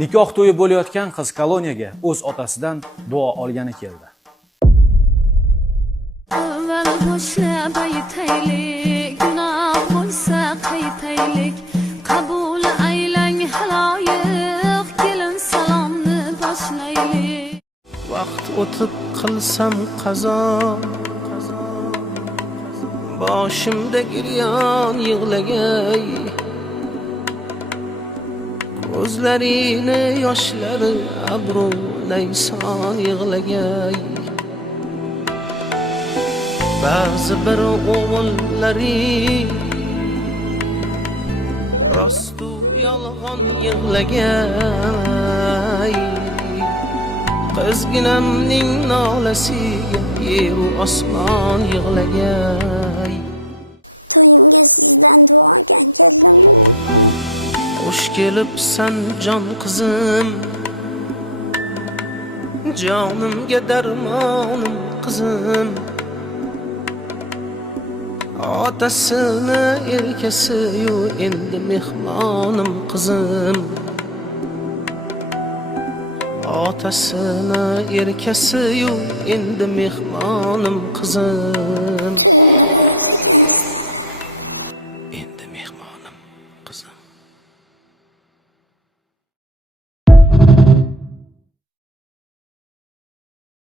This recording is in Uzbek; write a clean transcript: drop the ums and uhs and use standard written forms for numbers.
Nikoh to'yi bo'layotgan qiz koloniyaga o'z otasidan duo olgani keldi. Avval boshlab aytaylik, gunoh bo'lsa qaytaylik. Qabul aylang haloyiq, kelin salomni boshlaylik. Vaqt o'tib qilsam qazo, boshimda giryon yig'lagay. Ko'zlarini yoshlari abru layson yig'lagay. Ba'zi bir o'g'illari rostu yolg'on yig'lagay. Qizginamning nolasiga yeru osmon yig'lagay. Xush kelibsan jon qizim, jonimga darmonim qizim. Otasini erkasi-yu endi mehmonim qizim. Otasini erkasi-yu endi mehmonim qizim. Endi